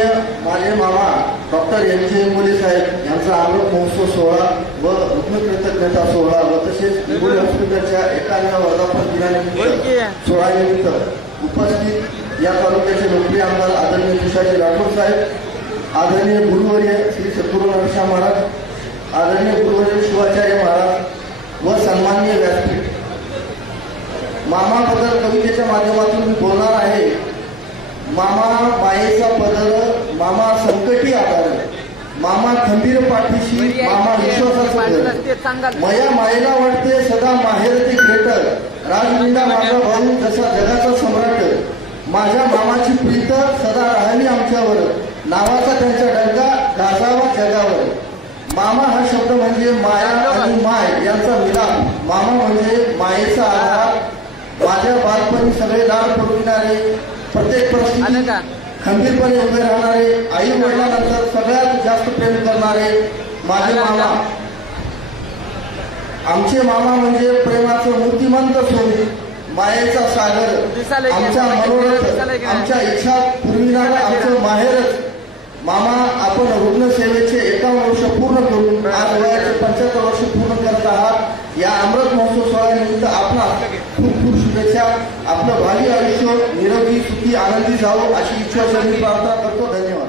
माननीय माझे मामा डॉक्टर एम जे इंगोले साहेब यांचा अमृत महोत्सव सोहळा व कृतज्ञता सोहळा व तसेच इंगोले हॉस्पिटलच्या 51व्या वर्धापन दिनानिमित्त सोहळ्यानिमित्त उपस्थित या तालुक्याचे लोकप्रिय आमदार आदरणीय तुषारजी राठोड साहेब, आदरणीय गुरुवर्य श्री सद्गुरू नरसिंह महाराज, आदरणीय गुरुवर्य शिवाचार्य महाराज व सन्माननीय व्यासपीठ, मामाबद्दल कवितेच्या माध्यमातून मी बोलणार आहे। मामा मायेचा पदर, मामा संकटी आधार, मामा खंबीर पाठीशी, मामा विश्वासाचा मया मायेला वाटते सदा माहेर ते क्रेटर, राजविंडा माझा भाऊ जसा जगाचा सम्राट, माझ्या मामाची प्रीत सदा राहिली आमच्यावर, नावाचा त्यांचा डंका गाजावा जगावर। मामा हा शब्द म्हणजे माया आणि माय यांचा मिलाप, मामा म्हणजे मायेचा आधार, माझ्या बालपणी सगळे लाड पुरविणारे, प्रत्येक परिस्थितीत खंबीरपणे उभे राहणारे, आई वडिलांनंतर सगळ्यात जास्त प्रेम करणारे माझे मामा। आमचे मामा म्हणजे प्रेमाचं मूर्तिमंत स्वरूप, मायेचा सागर, आमचा मनोरथ, आमच्या इच्छा पुरविणारा आमचं माहेरच। मामा, आपण रुग्णसेवेचे 51 वर्ष पूर्ण करून आज वयाचे 75 वर्ष पूर्ण करत आहात। या अमृत महोत्सव सोहळ्यानिमित्त आपणास खूप खूप शुभेच्छा। आपलं भावी आयुष्य निरोगी सुखी आनंदी जावो अशी इच्छा मी प्रार्थना करतो। धन्यवाद।